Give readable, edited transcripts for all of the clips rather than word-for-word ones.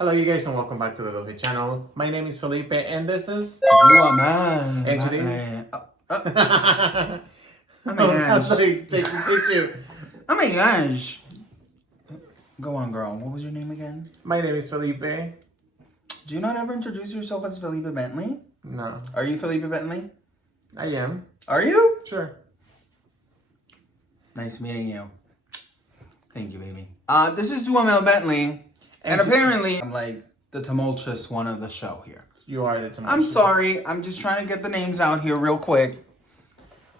Hello you guys and welcome back to the Lofi channel. My name is Felipe and this is... You are man. And today... Oh my gosh. I'm sorry, take you. Oh my gosh. Go on, girl. What was your name again? My name is Felipe. Do you not ever introduce yourself as Felipe Bentley? No. Are you Felipe Bentley? I am. Are you? Sure. Nice meeting you. Thank you, baby. This is Duamel Bentley. And apparently, I'm like the tumultuous one of the show here. You are the tumultuous. I'm sorry. I'm just trying to get the names out here real quick.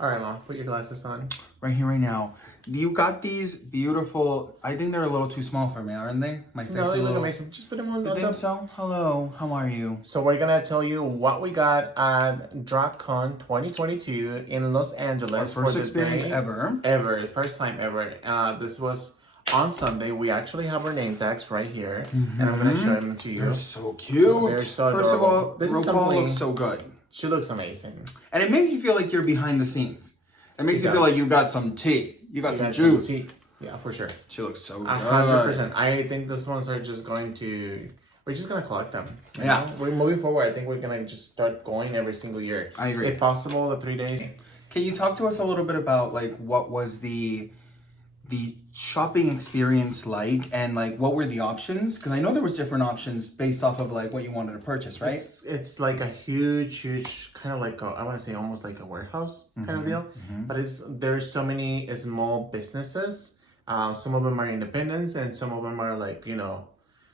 Alright, Mom. Put your glasses on. Right here, right now. You got these beautiful... I think they're a little too small for me, aren't they? My face No, they a look little... amazing. Just put them on You think top. so? Hello. How are you? So we're gonna tell you what we got at DragCon 2022 in Los Angeles. Our first experience ever. Ever. First time ever. This was... On Sunday, we actually have our name tags right here, and I'm gonna show them to you. They're so cute. They're so First of all, RuPaul looks so good. She looks amazing. And it makes you feel like you're behind the scenes. It makes you feel like you got some tea. You got some juice. Yeah, for sure. She looks so good. 100%. I think these ones are just going to... We're just gonna collect them. Yeah. We're moving forward. I think we're gonna just start going every single year. I agree. If possible, the 3 days. Can you talk to us a little bit about like what was the shopping experience like, and like what were the options? Because I know there was different options based off of like what you wanted to purchase, right? It's like a huge kind of like I want to say almost like a warehouse kind of deal, but there's so many small businesses. Some of them are independents and some of them are like, you know,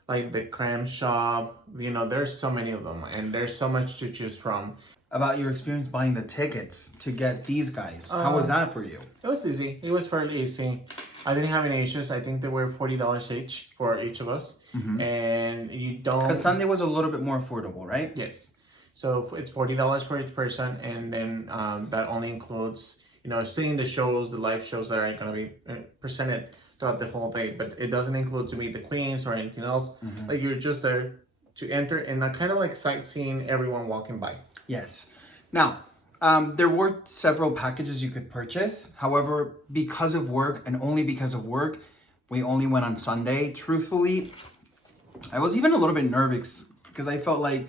like the cram shop. You know, there's so many of them and there's so much to choose from. About your experience buying the tickets to get these guys. How was that for you? It was easy. It was fairly easy. I didn't have any issues. I think they were $40 each for each of us. And you don't... Because Sunday was a little bit more affordable, right? Yes. So it's $40 for each person. And then that only includes, you know, seeing the shows, the live shows that are going to be presented throughout the whole day. But it doesn't include to meet the queens or anything else. Like you're just there to enter and kind of like sightseeing everyone walking by. Yes. Now, there were several packages you could purchase. However, because of work and only because of work, we only went on Sunday. Truthfully, I was even a little bit nervous because I felt like,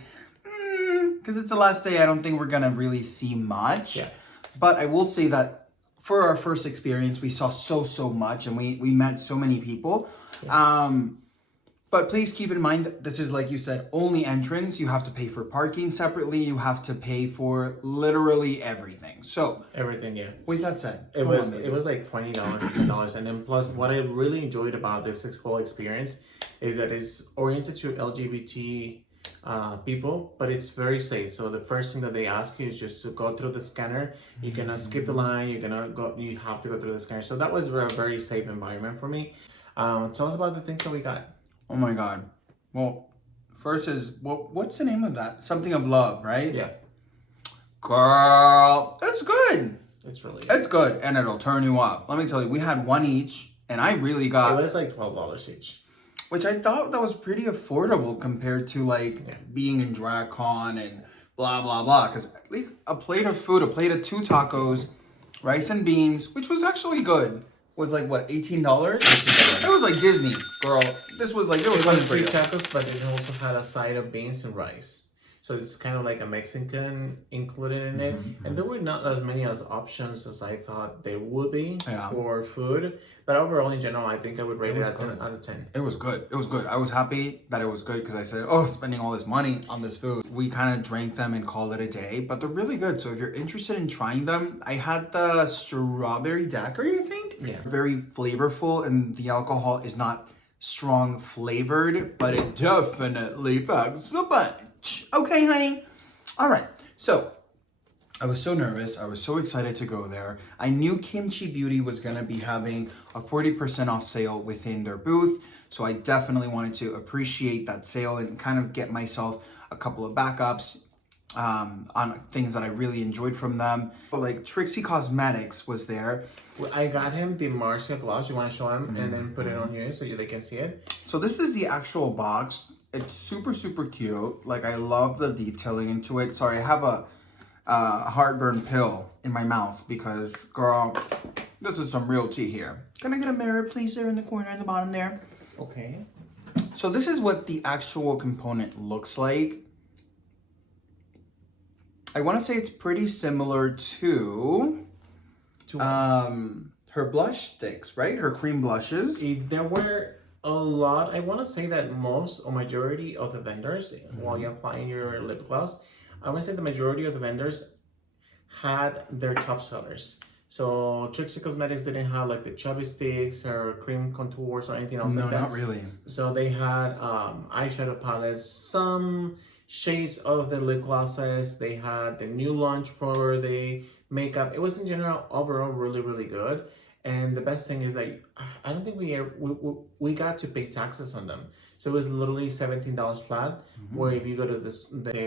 because it's the last day, I don't think we're going to really see much. Yeah. But I will say that for our first experience, we saw so much and we met so many people. Yeah. But please keep in mind, this is, like you said, only entrance. You have to pay for parking separately. You have to pay for literally everything. So everything, yeah. With that said, it was like $20 or $10. And then plus, what I really enjoyed about this whole experience is that it's oriented to LGBT people, but it's very safe. So the first thing that they ask you is just to go through the scanner. You cannot skip the line. You have to go through the scanner. So that was a very safe environment for me. Tell us about the things that we got. Oh my God. Well, first is, what's the name of that? Something of Love, right? Yeah. Girl, it's good. It's really good. It's good, and it'll turn you up. Let me tell you, we had one each, and I really got... It was like $12 each. Which I thought that was pretty affordable compared to like being in DragCon and blah, blah, blah. Because at least a plate of food, a plate of 2 tacos, rice and beans, which was actually good, was like, what, $18? It was like Disney, girl. This was like, it was 3 tacos, but it also had a side of beans and rice. So it's kind of like a Mexican included in it. And there were not as many options as I thought there would be for food. But overall, in general, I think I would rate it at 10 out of 10. It was good. It was good. I was happy that it was good because I said, oh, spending all this money on this food. We kind of drank them and called it a day, but they're really good. So if you're interested in trying them, I had the strawberry daiquiri, I think. Yeah. Very flavorful, and the alcohol is not strong flavored, but it definitely packs the punch. Okay, honey. All right. So I was so nervous. I was so excited to go there. I knew Kimchi Beauty was going to be having a 40% off sale within their booth. So I definitely wanted to appreciate that sale and kind of get myself a couple of backups on things that I really enjoyed from them. But like Trixie Cosmetics was there. I got him the Marcia gloss. You want to show him and then put it on you so they can see it? So this is the actual box. It's super cute. Like, I love the detailing into it. Sorry, I have a heartburn pill in my mouth because, girl, this is some real tea here. Can I get a mirror, please, there in the corner at the bottom there? Okay. So this is what the actual component looks like. I want to say it's pretty similar to her blush sticks, right? Her cream blushes. There were a lot. I want to say that most or majority of the vendors, while you're applying your lip gloss, I would say the majority of the vendors had their top sellers. So Trixie Cosmetics didn't have like the chubby sticks or cream contours or anything else like that. No, not really. So they had eyeshadow palettes, some shades of the lip glosses. They had the new launch for the makeup. It was in general overall really, really good. And the best thing is that I don't think we got to pay taxes on them. So it was literally $17 flat, where if you go to the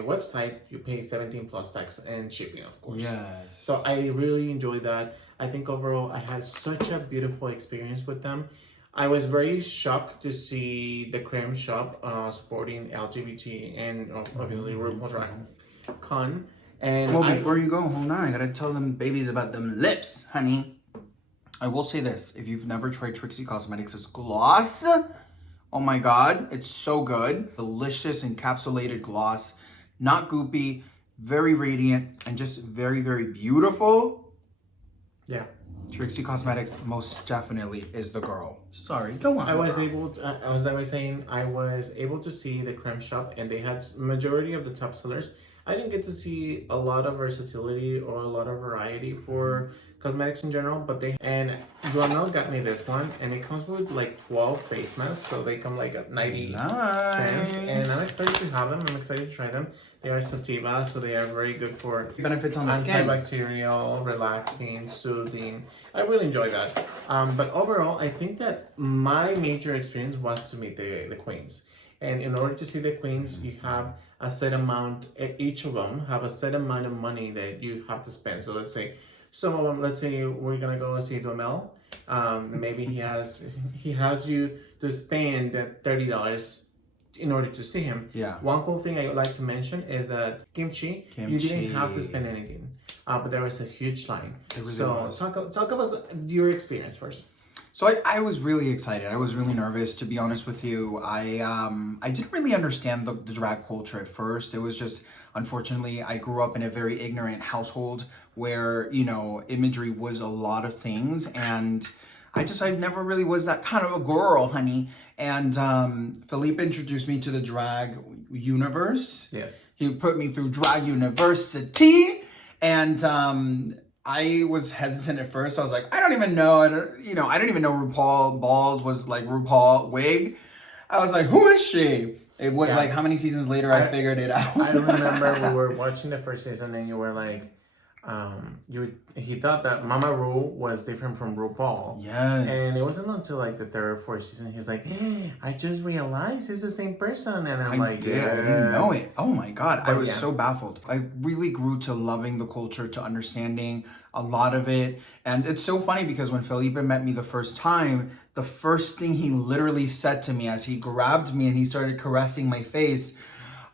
website, you pay 17 plus tax and shipping, of course. Yes. So I really enjoyed that. I think overall I had such a beautiful experience with them. I was very shocked to see the Creme Shop supporting LGBT and obviously RuPaul's DragCon. And well, before you go, hold on, I gotta tell them babies about them lips, honey. I will say this, if you've never tried Trixie Cosmetics' gloss, oh my god, it's so good. Delicious encapsulated gloss, not goopy, very radiant, and just very, very beautiful. Yeah. Trixie Cosmetics most definitely is the girl. Sorry, go on. I was able to, as I was saying, I was able to see the Creme Shop, and they had majority of the top sellers. I didn't get to see a lot of versatility or a lot of variety for cosmetics in general, but they, and Duhamel got me this one, and it comes with like 12 face masks, so they come like at 90 cents, and I'm excited to have them. I'm excited to try them. They are sativa, so they are very good for benefits on the skin. Antibacterial, relaxing, soothing. I really enjoy that. But overall, I think that my major experience was to meet the queens. And in order to see the queens, you have a set amount, each of them have a set amount of money that you have to spend. So let's say some of them, let's say we're gonna go and see Duhamel. Maybe he has you to spend $30 in order to see him. Yeah. One cool thing I would like to mention is that Kimchi, you didn't have to spend anything, but there was a huge line. Really so was. talk about your experience first. So I was really excited. I was really nervous, to be honest with you. I didn't really understand the drag culture at first. It was just, unfortunately, I grew up in a very ignorant household where, you know, imagery was a lot of things. And I never really was that kind of a girl, honey. And Felipe introduced me to the drag universe. Yes. He put me through drag university. And I was hesitant at first. I was like, I don't even know. I didn't even know RuPaul Bald was like RuPaul Wig. I was like, who is she? It was like, how many seasons later I figured it out. I remember we were watching the first season and you were like, he thought that Mama Ru was different from RuPaul. Yes. And it wasn't until like the third or fourth season he's like, hey, I just realized he's the same person. And I'm like, I didn't know it. Oh my god, I was so baffled. I really grew to loving the culture, to understanding a lot of it. And it's so funny because when Felipe met me the first time, the first thing he literally said to me as he grabbed me and he started caressing my face,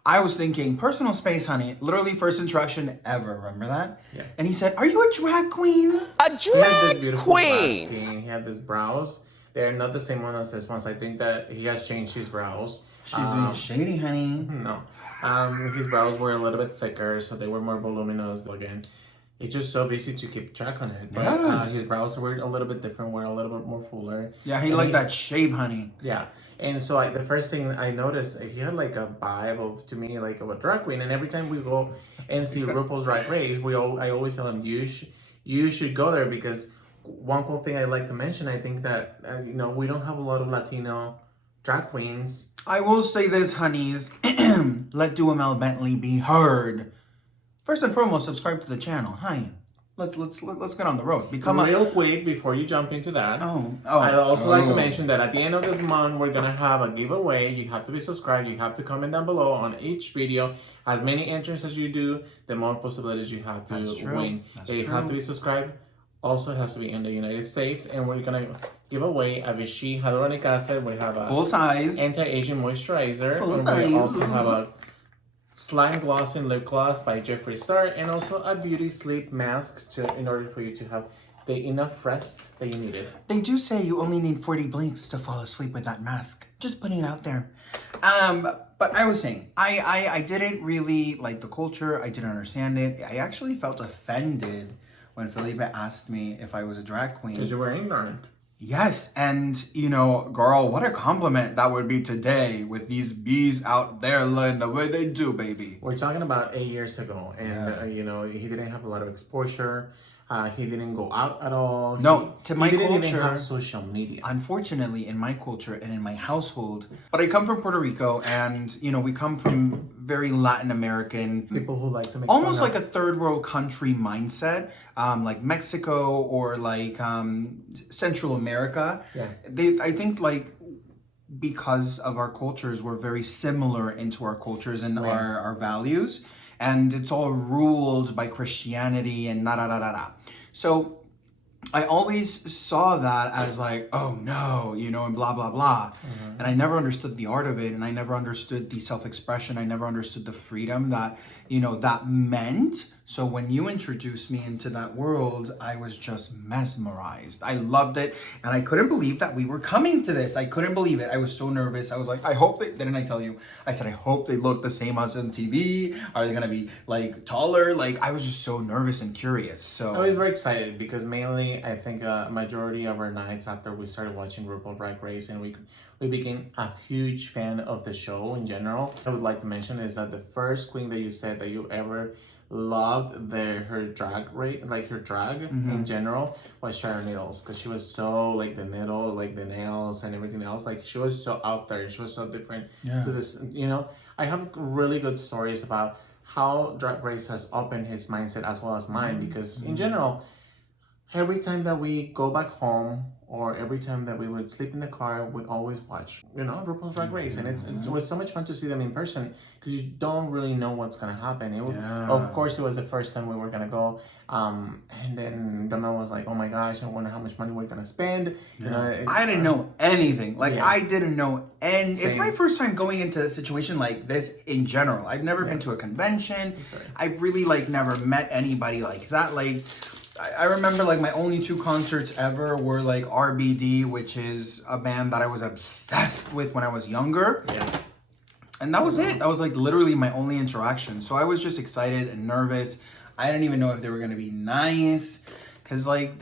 I was thinking, personal space, honey. Literally first interaction ever. Remember that? Yeah. And he said, are you a drag queen? A drag queen! He had this brows. They're not the same one as this one. So I think that he has changed his brows. She's shady, honey. No. His brows were a little bit thicker, so they were more voluminous looking. It's just so busy to keep track on it. But his brows were a little bit different, were a little bit more fuller. Yeah, he liked that shape, honey. Yeah. And so the first thing I noticed, he had like a vibe of, to me, like of a drag queen. And every time we go and see RuPaul's Drag Race, I always tell him, you should go there, because one cool thing I like to mention, I think that, we don't have a lot of Latino drag queens. I will say this, honeys. Let Duhamel Bentley be heard. First and foremost, subscribe to the channel. Hi. Let's get on the road. Real quick before you jump into that. I also like to mention that at the end of this month we're gonna have a giveaway. You have to be subscribed. You have to comment down below on each video. As many entries as you do, the more possibilities you have to win. You have to be subscribed. Also, it has to be in the United States, and we're gonna give away a Vichy hyaluronic acid. We have a full size anti-aging moisturizer. Full size. We also have a slime gloss and lip gloss by Jeffree Star, and also a beauty sleep mask in order for you to have the enough rest that you needed. They do say you only need 40 blinks to fall asleep with that mask. Just putting it out there. But I was saying, I didn't really like the culture. I didn't understand it. I actually felt offended when Felipe asked me if I was a drag queen. Because you were ignorant. Yes, and you know, girl, what a compliment that would be today with these bees out there learning the way they do, baby. We're talking about 8 years ago, and you know, he didn't have a lot of exposure. He didn't go out at all. No, to my he didn't culture, even have social media. Unfortunately, in my culture and in my household, but I come from Puerto Rico, and you know, we come from very Latin American People who like to make almost fun like a third world country mindset, like Mexico or like Central America. Yeah. I think like because of our cultures, we're very similar into our cultures and Right. our values, and it's all ruled by Christianity and da da da da da. So I always saw that as like, oh no, you know, and blah blah blah. And I never understood the art of it, and I never understood the self-expression. I never understood the freedom that, you know, that meant. So when you introduced me into that world, I was just mesmerized. I loved it, and I couldn't believe that we were coming to this. I couldn't believe it. I was so nervous. I was like, I hope they, didn't I tell you? I said, I hope they look the same as on TV. Are they gonna be like taller? Like, I was just so nervous and curious. So I was very excited because mainly I think majority of our nights after we started watching RuPaul Drag Race, and we became a huge fan of the show in general. I would like to mention is that the first queen that you said that you ever loved her drag rate, like her drag in general, was Sharon Needles, because she was so like the needle, like the nails and everything else. Like she was so out there. She was so different to this. You know, I have really good stories about how Drag Race has opened his mindset as well as mine, because in general, every time that we go back home or every time that we would sleep in the car, we always watch, you know, RuPaul's Drag Race. And it was so much fun to see them in person because you don't really know what's going to happen. Of course, it was the first time we were going to go. And then Dama was like, oh my gosh, I wonder how much money we're going to spend. You know, I didn't know anything. Like, I didn't know any. It's Same. my first time going into a situation like this in general. I've never been to a convention. I've really, like, never met anybody like that. Like, I remember, like, my only 2 concerts ever were, like, RBD, which is a band that I was obsessed with when I was younger. Yeah. And that was it. That was, like, literally my only interaction. So I was just excited and nervous. I didn't even know if they were going to be nice. Because, like,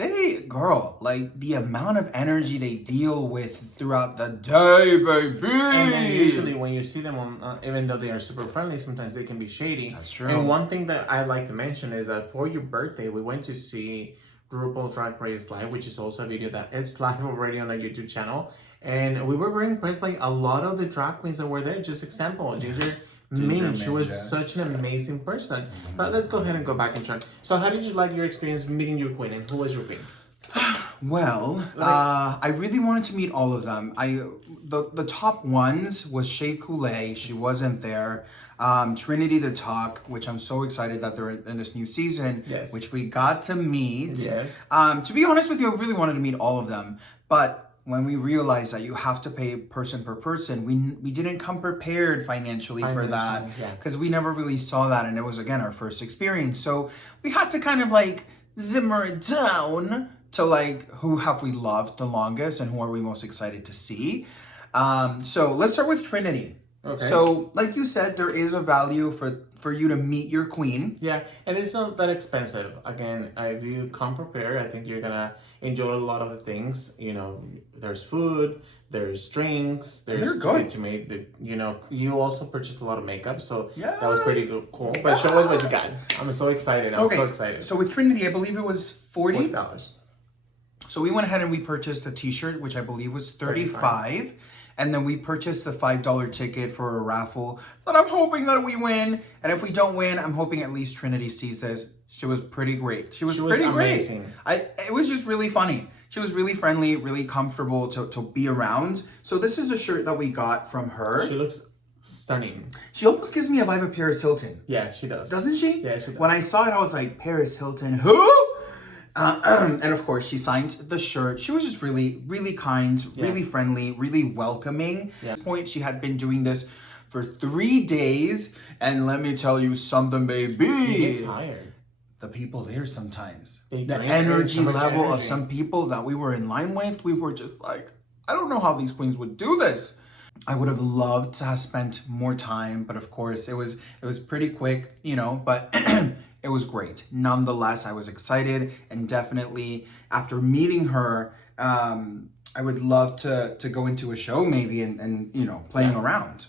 girl, like, the amount of energy they deal with throughout the day, baby. And then usually when you see them on, even though they are super friendly, sometimes they can be shady. That's true. And one thing that I like to mention is that for your birthday, we went to see RuPaul's Drag Race Live, which is also a video that is live already on our YouTube channel. And we were very impressed by a lot of the drag queens that were there. Just example, Ginger Minge. She was such an amazing person. But let's go ahead and go back and check. So how did you like your experience meeting your queen, and who was your queen? Well, I really wanted to meet all of them. The top ones was Shea Coulee. She wasn't there. Trinity the Talk, which I'm so excited that they're in this new season, which we got to meet. Yes. To be honest with you, I really wanted to meet all of them. But when we realized that you have to pay person per person, we didn't come prepared financially for that, because we never really saw that, and it was, again, our first experience. So we had to kind of like simmer it down to like, who have we loved the longest and who are we most excited to see. So let's start with Trinity. Okay. So like you said, there is a value for you to meet your queen. Yeah, and it's not that expensive. Again, if you come prepared, I think you're gonna enjoy a lot of the things. You know, there's food, there's drinks, They're good. to make the, you know, you also purchased a lot of makeup, so that was pretty cool. But show us what you got. I'm so excited. I'm so excited. So with Trinity, I believe it was $40. $40. So we went ahead and we purchased a t-shirt, which I believe was $35. And then we purchased the $5 ticket for a raffle that I'm hoping that we win. And if we don't win, I'm hoping at least Trinity sees this. She was pretty great. She was pretty amazing. Great. It was just really funny. She was really friendly, really comfortable to be around. So this is a shirt that we got from her. She looks stunning. She almost gives me a vibe of Paris Hilton. Yeah, she does. Doesn't she? Yeah, she does. When I saw it, I was like, Paris Hilton, who? And of course, she signed the shirt. She was just really, really kind, really friendly, really welcoming. At this point, she had been doing this for 3 days. And let me tell you something, baby. You get tired. the people there sometimes. They The drink energy so much level of energy. some people that we were in line with, we were just like, I don't know how these queens would do this. I would have loved to have spent more time, but of course it was pretty quick, you know, but it was great. Nonetheless, I was excited, and definitely after meeting her, I would love to go into a show maybe and you know, playing around.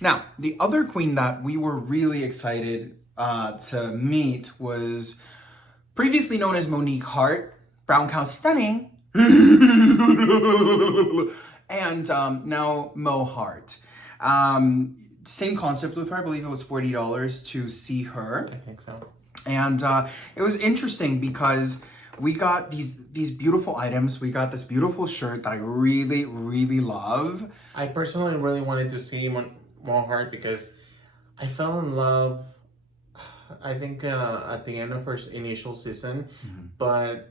Now, the other queen that we were really excited to meet was previously known as Monique Hart, Brown Cow Stunning, and now Mo Hart. Same concept with her. I believe it was $40 to see her. I think so. And it was interesting because we got these beautiful items. We got this beautiful shirt that I really, really love. I personally really wanted to see Mo Hart because I fell in love, I think, at the end of her initial season, but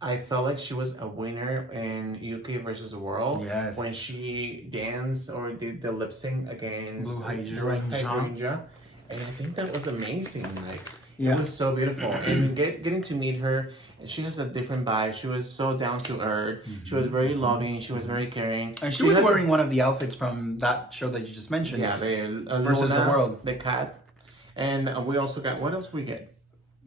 I felt like she was a winner in UK versus the World. Yes. When she danced or did the lip sync against Blue Hydrangea. And I think that was amazing. Like, Yeah. it was so beautiful. And getting to meet her, she has a different vibe. She was so down to earth. She was very loving. She was very caring. And she was wearing one of the outfits from that show that you just mentioned. Yeah, Versus Luna, the World. the cat. And we also got, what else we get?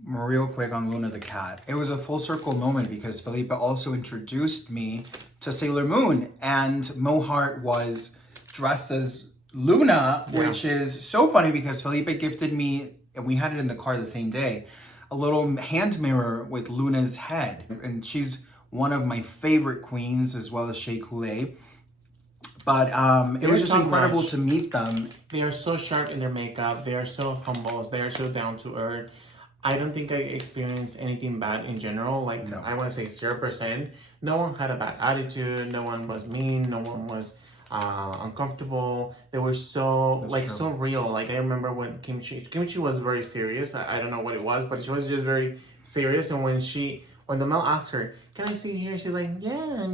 Real quick on Luna the cat. It was a full circle moment because Felipe also introduced me to Sailor Moon, and Mo Hart was dressed as Luna, which is so funny because Felipe gifted me, and we had it in the car the same day, a little hand mirror with Luna's head. And she's one of my favorite queens, as well as Shea Coulee. But it was just incredible to meet them. They are so sharp in their makeup. They are so humble. They are so down to earth. I don't think I experienced anything bad in general. Like, No. I want to say 0%. No one had a bad attitude. No one was mean. No one was uncomfortable. They were so so real. Like, I remember when Kimchi was very serious. I don't know what it was, but she was just very serious. And when the male asked her, "Can I see here?" She's like, yeah.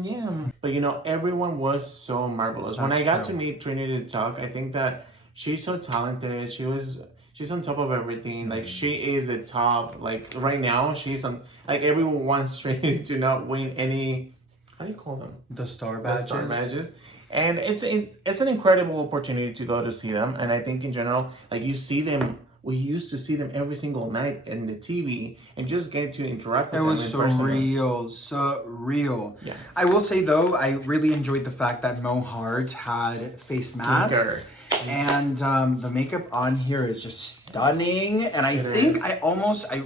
But you know, everyone was so marvelous. When I got to meet Trinity Tuck, I think that she's so talented. She's on top of everything. Like, she is a top. Like, right now, she's on. Like, everyone wants Trinity to not win any. How do you call them? The star badges. The star badges. And it's an incredible opportunity to go to see them. And I think in general, like, you see them. We used to see them every single night in the TV and just get to interact with them. It was so real, so real. Yeah. I will say though, I really enjoyed the fact that Mo Hart had face masks. And the makeup on here is just stunning. And I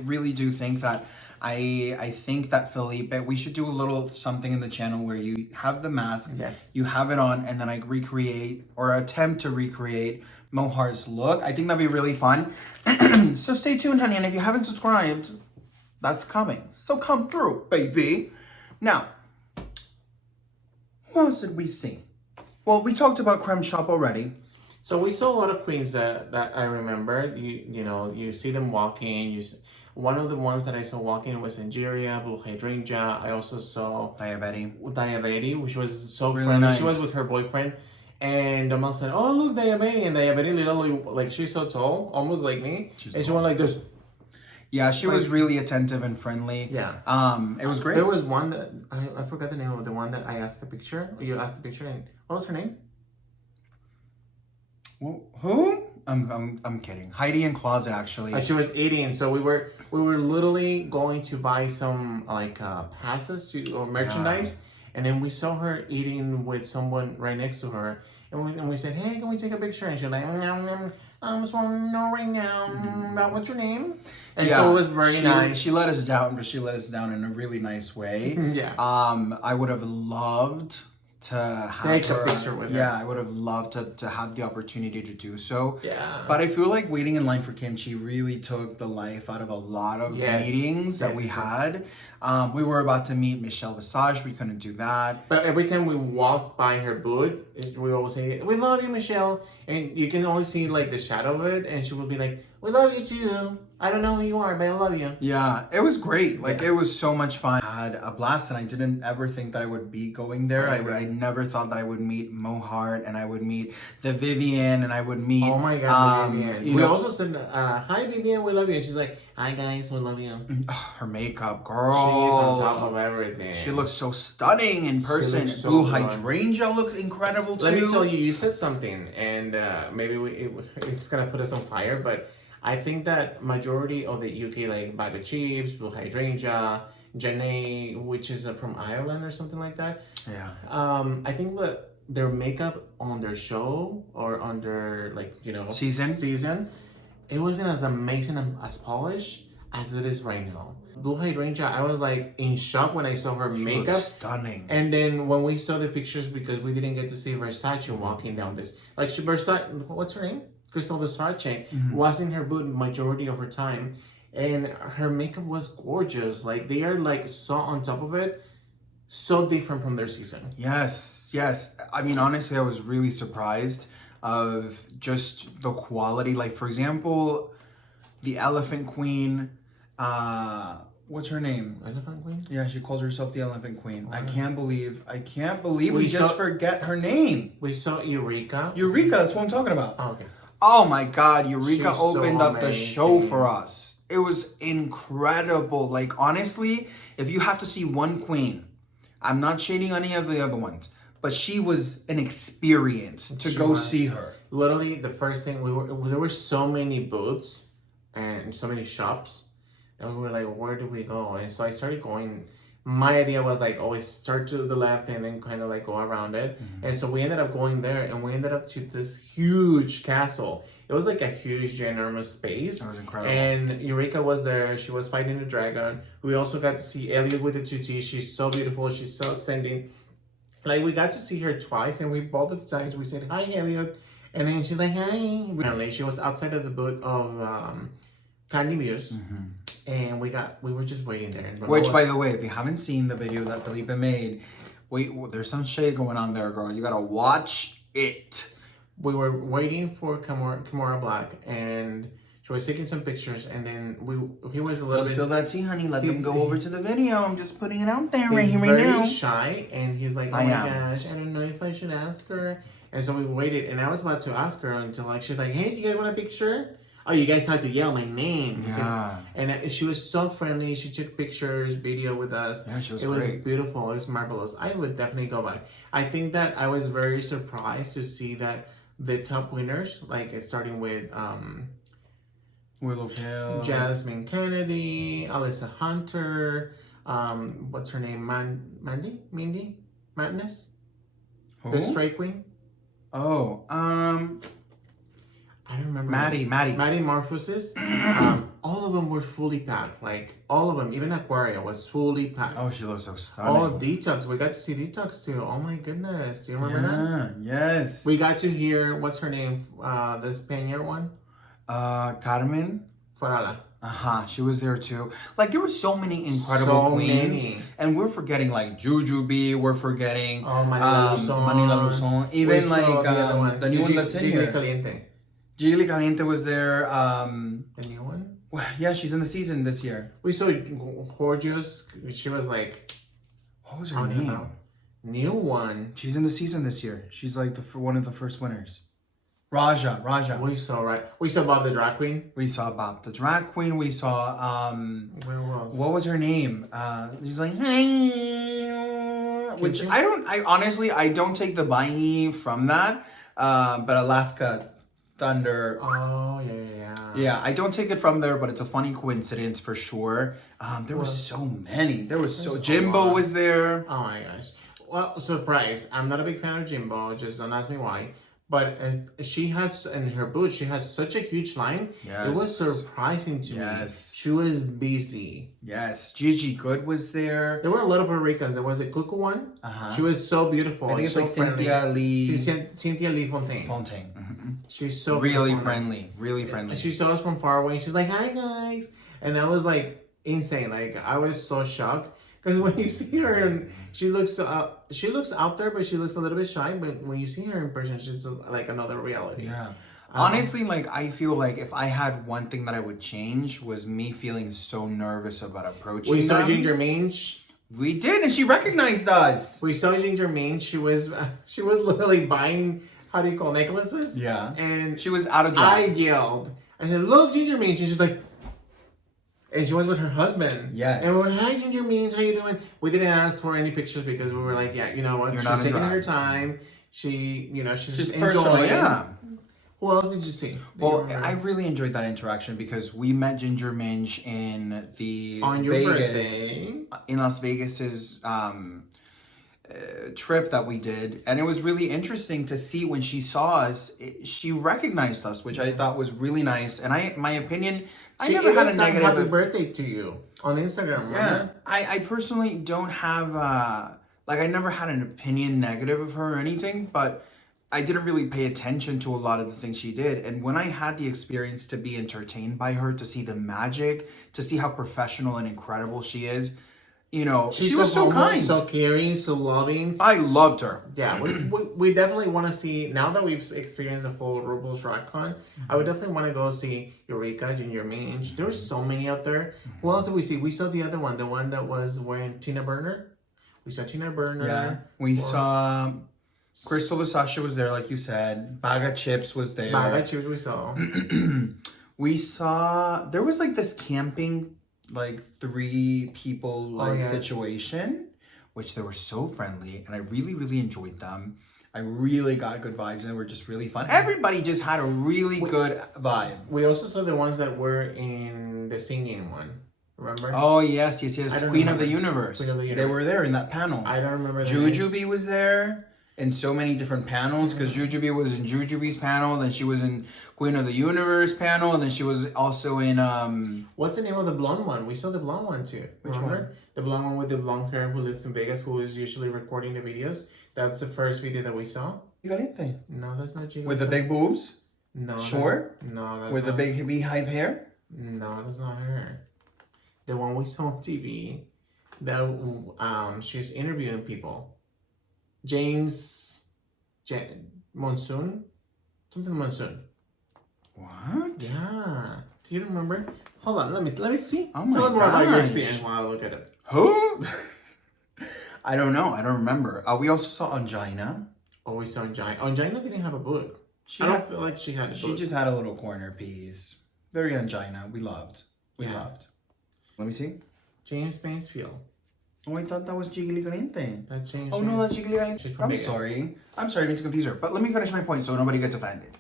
really do think that I think that Felipe, we should do a little something in the channel where you have the mask, you have it on, and then I recreate or attempt to recreate Mo Hart's look. I think that'd be really fun. So stay tuned, honey. And if you haven't subscribed, that's coming. So come through, baby. Now, what else did we see? Well, we talked about Creme Shop already. So we saw a lot of queens that I remember. You see them walking. One of the ones that I saw walking was Nigeria, Blue Hydrangea. I also saw Diabetes, which was so really friendly. Nice. She was with her boyfriend. And the mom said, "Oh, look, Diabetes." And Diabetes literally, like, she's so tall, almost like me. And she went like this. Yeah, she was really attentive and friendly. Yeah. It was great. There was one that, I forgot the name of the one that I asked the picture. You asked the picture, and what was her name? Who? I'm kidding. Heidi in Closet, actually. She was eating, so we were literally going to buy some passes or merchandise, and then we saw her eating with someone right next to her, and we said, "Hey, can we take a picture?" And she was like, "I'm so right now. What's your name?" And so it was very nice. She let us down, but she let us down in a really nice way. Yeah. I would have loved to have take a picture with her. Yeah, I would have loved to have the opportunity to do so. Yeah. But I feel like waiting in line for Kimchi really took the life out of a lot of meetings that we had. We were about to meet Michelle Visage. We couldn't do that. But every time we walk by her booth, we always say, "We love you, Michelle," and you can always see like the shadow of it, and she will be like, "We love you too. I don't know who you are, but I love you." Yeah, it was great. Like, Yeah. it was so much fun. I had a blast, and I didn't ever think that I would be going there. I never thought that I would meet Mohart, and I would meet the Vivian, and I would meet... Oh my God, Vivian. you We know, also said, "Hi, Vivian, we love you." And she's like, "Hi, guys, we love you." her makeup, girl. She's on top of everything. She looks so stunning in person. looks so Blue good. Hydrangea looked incredible too. Let me tell you, you said something, and maybe it's gonna put us on fire, but I think that majority of the UK, like Bag of Chips, Blue Hydrangea, Janae, which is from Ireland or something like that. Yeah. I think that their makeup on their show or on their season, it wasn't as amazing and as polished as it is right now. Blue Hydrangea, I was like in shock when I saw her She makeup. looks stunning. And then when we saw the pictures, because we didn't get to see Versace walking down this, like Versace, what's her name? Crystal Versace was in her booth majority of her time, and her makeup was gorgeous. Like they are like so on top of it, so different from their season. Yes. I mean, honestly, I was really surprised of just the quality. Like, for example, the Elephant Queen, what's her name? Elephant Queen? Yeah, she calls herself the Elephant Queen. Wow. I can't believe we just forget her name. We saw Eureka. Eureka, that's what I'm talking about. Oh, okay. Oh my God, Eureka She's so opened up the show amazing. for us. It was incredible. Like, honestly, if you have to see one queen, I'm not shading any of the other ones, but she was an experience to go see her. Literally, the first thing there were so many booths and so many shops that we were like, where do we go? And so I started going. My idea was like always start to the left and then kind of like go around it. And so we ended up going there, and we ended up to this huge castle. It was like a huge, ginormous space. That was incredible. And Eureka was there. She was fighting the dragon. We also got to see Elliot with the tutu. She's so beautiful. She's so outstanding. Like, we got to see her twice, and we both of the times we said, "Hi, Elliot." And then she's like, "Hi." Apparently, she was outside of the booth of Candy Muse. And we were just waiting there. Which, by the way, if you haven't seen the video that Felipe made, there's some shade going on there, girl. You gotta watch it. We were waiting for Kimura Black, and she was taking some pictures, and then he was a little bit... Spill that tea, honey. Let them he's- go over to the video. I'm just putting it out there right He's here, right very now. shy, and he's like, "Oh I my am. gosh, I don't know if I should ask her." And so we waited, and I was about to ask her until like she's like, "Hey, do you guys want a picture?" Oh, you guys had to yell my name. Yeah. And she was so friendly. She took pictures, video with us. Yeah, she was It great. was beautiful. It was marvelous. I would definitely go back. I think that I was very surprised to see that the top winners, like starting with Willow Hill. Jasmine Kennedy, Alyssa Hunter, what's her name? Mindy? Madness? Who? The Stray Queen? Oh, I don't remember. Maddie. Maddie Morphosis. All of them were fully packed. Like, all of them. Even Aquaria was fully packed. Oh, she looks so stunning. All of Detox. We got to see Detox too. Oh my goodness. Do you remember that? Yes. We got to hear, what's her name? The Spaniard one? Carmen. Farala. She was there too. Like, there were so many incredible So queens. many. And we're forgetting like Jujubee, we're forgetting Oh, Manila Luzon. Manila Luzon. Even We like saw the other one. the new one that's in Gigi here. Caliente. Gigli Caliente was there. The new one? Yeah, she's in the season this year. We saw Gorgeous. She was like, What was her out and name? about. New one. She's in the season this year. She's like one of the first winners. Raja. We saw Bob the Drag Queen. We saw Bob the Drag Queen. We saw Where else? what was her name? She's like, hey, which I honestly don't take the bye from that. But Alaska Thunder. Oh, yeah. Yeah, I don't take it from there, but it's a funny coincidence for sure. There was so many. Jimbo was there. Oh my gosh. Well, surprise. I'm not a big fan of Jimbo. Just don't ask me why. But she has, in her booth, she has such a huge line. Yes. It was surprising to me. Yes. She was busy. Yes, Gigi Good was there. There were a lot of Puerto Ricans. There was a Cuckoo one. She was so beautiful. I think it's so like friendly. Cynthia Lee. She's Cynthia Lee Fontaine. She's so really beautiful. friendly, really friendly. She saw us from far away. And she's like, "Hi guys," and I was like, insane. Like I was so shocked because when you see her and she looks out there, but she looks a little bit shy. But when you see her in person, she's like another reality. Yeah. Honestly, like I feel like if I had one thing that I would change was me feeling so nervous about approaching We saw them. Ginger Minge. We did, and she recognized us. We saw Ginger Minge. She was literally buying, how do you call, necklaces? Yeah. And She was out of I drag. yelled. I said, "Look, Ginger Minge!" And she's like, and she was with her husband. Yes. And we were, "Hi, Ginger Minge, how you doing?" We didn't ask for any pictures because we were like, yeah, you know what? You're not She's in taking drag. her time. She's personal, enjoying. yeah. Who else did you see? Do you Well, remember? I really enjoyed that interaction because we met Ginger Minge in the on your Vegas, birthday. in Las Vegas's trip that we did, and it was really interesting to see when she saw us. She recognized us, which I thought was really nice. And my opinion, I She never had a even sang negative. happy birthday to you on Instagram. Yeah, Remember? I personally don't have like I never had an opinion negative of her or anything, but I didn't really pay attention to a lot of the things she did. And when I had the experience to be entertained by her, to see the magic, to see how professional and incredible she is, you know, she was so humble, kind. so caring, so loving. I loved her. Yeah, we definitely want to see, now that we've experienced the whole RuPaul's DragCon, I would definitely want to go see Eureka, Ginger Minge. There's so many out there. Who else did we see? We saw the other one, the one that was wearing Tina Burner. We saw Tina Burner. Yeah, we Or- saw Crystal Versace was there, like you said. Baga Chips was there. Baga Chips we saw. We saw there was like this camping, like 3 people like yeah. situation, which they were so friendly, and I really, really enjoyed them. I really got good vibes, and they were just really fun. Everybody just had a really good vibe. We also saw the ones that were in the singing one. Remember? Oh yes, yes, I yes. don't Queen of remember. the Universe. Queen of the They Universe. were there in that panel. I don't remember the names. Jujubee was there in so many different panels because Jujubee was in Jujubee's panel, then she was in Queen of the Universe panel, and then she was also in What's the name of the blonde one? We saw the blonde one too. Which Remember? one? The blonde one with the blonde hair who lives in Vegas, who is usually recording the videos. That's the first video that we saw. Caliente. No, that's not Giga. With the big boobs, no, short, No, that's with the not, big beehive hair. No, that's not her. The one we saw on TV. That she's interviewing people. Monsoon, something Monsoon. What? Yeah. Do you remember? Hold on, let me see. Oh my Tell us more about your gosh. experience while I look at it. Who? I don't know. I don't remember. We also saw Angina. Oh, we saw Angina. Angina didn't have a book. She I don't had- feel like she had a She book. just had a little corner piece. Very Angina. We loved. We Yeah. loved. Let me see. James Mansfield. Oh, I thought that was Jiggly Caliente. That changed. Oh no, that's Jiggly Caliente. She's from I'm Vegas. sorry. I'm sorry to confuse her. But let me finish my point so nobody gets offended.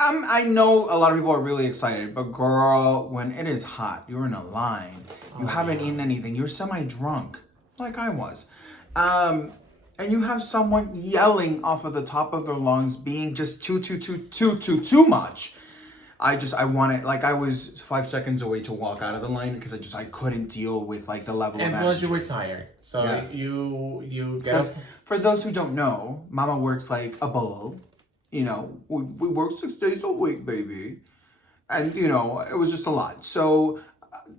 I know a lot of people are really excited, but girl, when it is hot, you're in a line. You haven't eaten anything. You're semi-drunk, like I was. And you have someone yelling off of the top of their lungs, being just too much. I wanted, like, I was 5 seconds away to walk out of the line because I couldn't deal with like the level And of plus, energy. you were tired, so Yeah. you get Because up. for those who don't know, Mama works like a bull. You know, we work 6 days a week, baby. And, you know, it was just a lot. So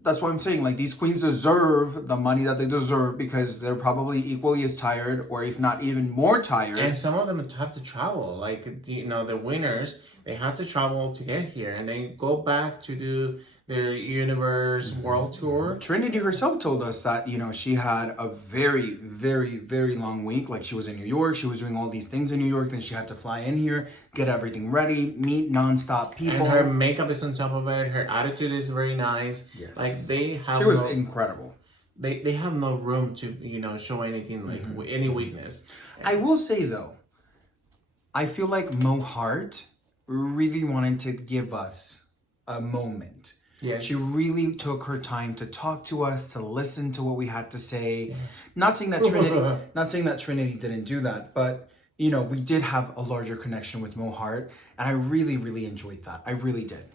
that's what I'm saying. Like, these queens deserve the money that they deserve because they're probably equally as tired or if not even more tired. And some of them have to travel. Like, you know, the winners, they have to travel to get here, and they go back to do their Universe World Tour. Trinity herself told us that, you know, she had a very, very, very long week. Like, she was in New York. She was doing all these things in New York. Then she had to fly in here, get everything ready, meet nonstop people. And her makeup is on top of it. Her attitude is very nice. Yes. Like, they have She was no, incredible. they have no room to, you know, show anything like any weakness. I will say, though, I feel like Mo Hart really wanted to give us a moment. Yes. She really took her time to talk to us, to listen to what we had to say. Not saying that Trinity didn't do that, but you know, we did have a larger connection with Mo Hart, and I really, really enjoyed that. I really did.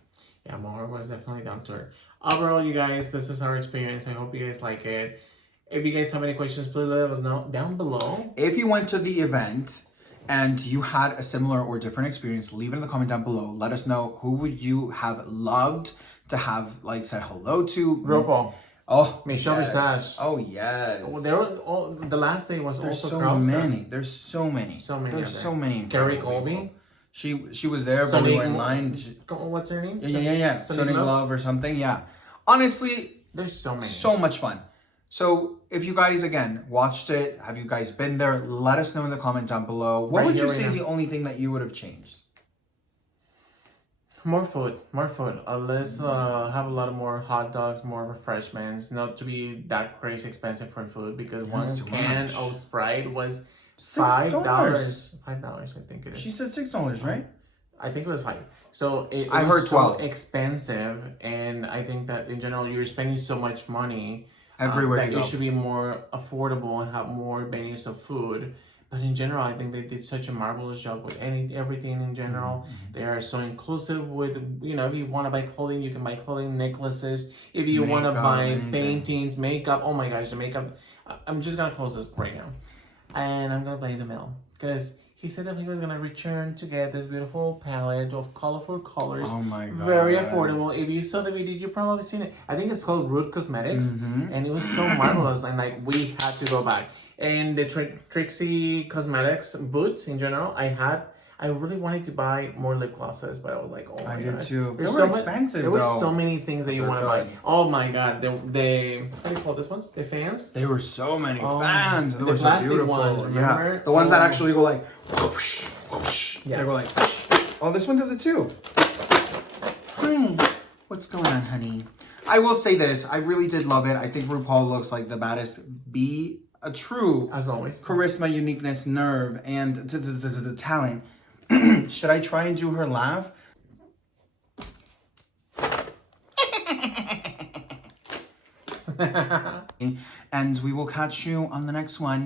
Yeah, Mohar was definitely down to her. Overall, you guys, this is our experience. I hope you guys like it. If you guys have any questions, please let us know down below. If you went to the event and you had a similar or different experience, leave it in the comment down below. Let us know who would you have loved to have like said hello to. RuPaul. Oh, Michelle yes. Visage. Oh, yes. There was the last day was There's also so Krauser. many. There's so many. So many. There's of so them. many. Carrie incredible Colby. people. She was there, but we were in line. What's her name? Yeah. Sunny Love or something. Yeah. Honestly, there's so many. So much fun. So if you guys, again, watched it, have you guys been there? Let us know in the comment down below. What Right would here, you right say is now. the only thing that you would have changed? More food. Let's have a lot of more hot dogs, more refreshments. Not to be that crazy expensive for food because one That's too can much. of Sprite was $6. $5. $5, I think it is. She said $6, right? I think it was 5. So it I was heard so 12. expensive, and I think that in general you're spending so much money Everywhere that you go. it should be more affordable and have more menus of food. But in general, I think they did such a marvelous job with everything in general. Mm-hmm. They are so inclusive with, if you want to buy clothing, you can buy clothing, necklaces. If you want to Makeup, buy anything. paintings, makeup, oh my gosh, the makeup. I'm just going to close this right now. And I'm going to blame the mail. Because he said that he was going to return to get this beautiful palette of colorful colors. Oh my god. Very affordable. If you saw the video, you've probably seen it. I think it's called Root Cosmetics. And it was so marvelous. And like, we had to go back. And the Trixie Cosmetics booth in general, I really wanted to buy more lip glosses, but I was like, oh my I god. did too. There's They so were expensive There though. were so many things that you They're want to buy. good. Oh my god. What do you call this ones? The fans? There were so many Oh, fans. They the were so plastic beautiful. ones, Yeah. remember? The ones that Oh. actually go like whoosh, whoosh. Yeah. They go like whoosh. Oh, this one does it too. Hi. What's going on, honey? I will say this. I really did love it. I think RuPaul looks like the baddest. Be a true As always. charisma, uniqueness, nerve, and the talent. Should I try and do her laugh? And we will catch you on the next one.